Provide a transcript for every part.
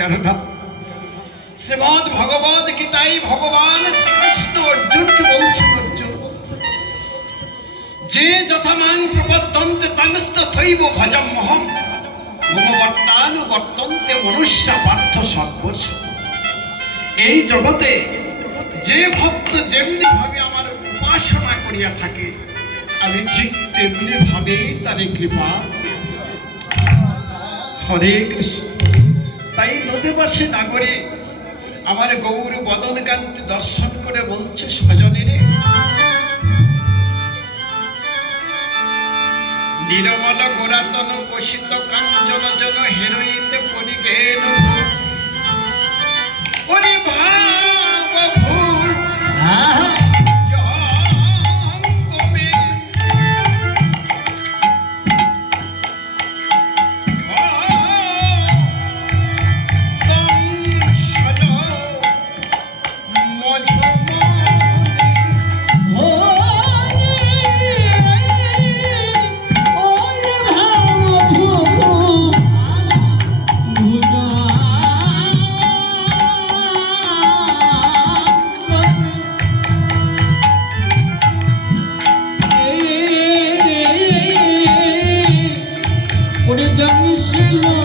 কেননা শ্রীমদ ভগবদ গীতায় ভগবান শ্রীকৃষ্ণ অর্জুনকে বলছেন, অর্জুন যে যথামাং প্রপদ্যন্তে তংস্তথৈব ভজমহম মম বর্তানুবর্তন্তে মনুষ্য পার্থ সর্বস্ব। এই জগতে যে ভক্ত যেমনি ভাবে আমার উপাসনা করিয়া থাকে আমি ঠিক তেমনি ভাবেই তারে কৃপা। হরে কৃষ্ণ। তাই নদীবাসী নাগরে আমার গৌর বদন কান্তি দর্শন করে বলছে, স্বজনেরে নিরমল গোরাতন কোশিত কাঞ্চন জন হেরোইতে পরিগেন ওরে ভাব ভূল জঙ্গমে দংশন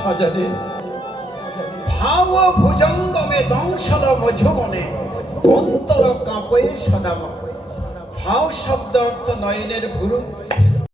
মঝমনে ভাব ভুজঙ্গমে দংশন মঝমনে অন্তর কাঁপয়ে সদা। ভাব শব্দ অর্থ নয়নের ভুরু,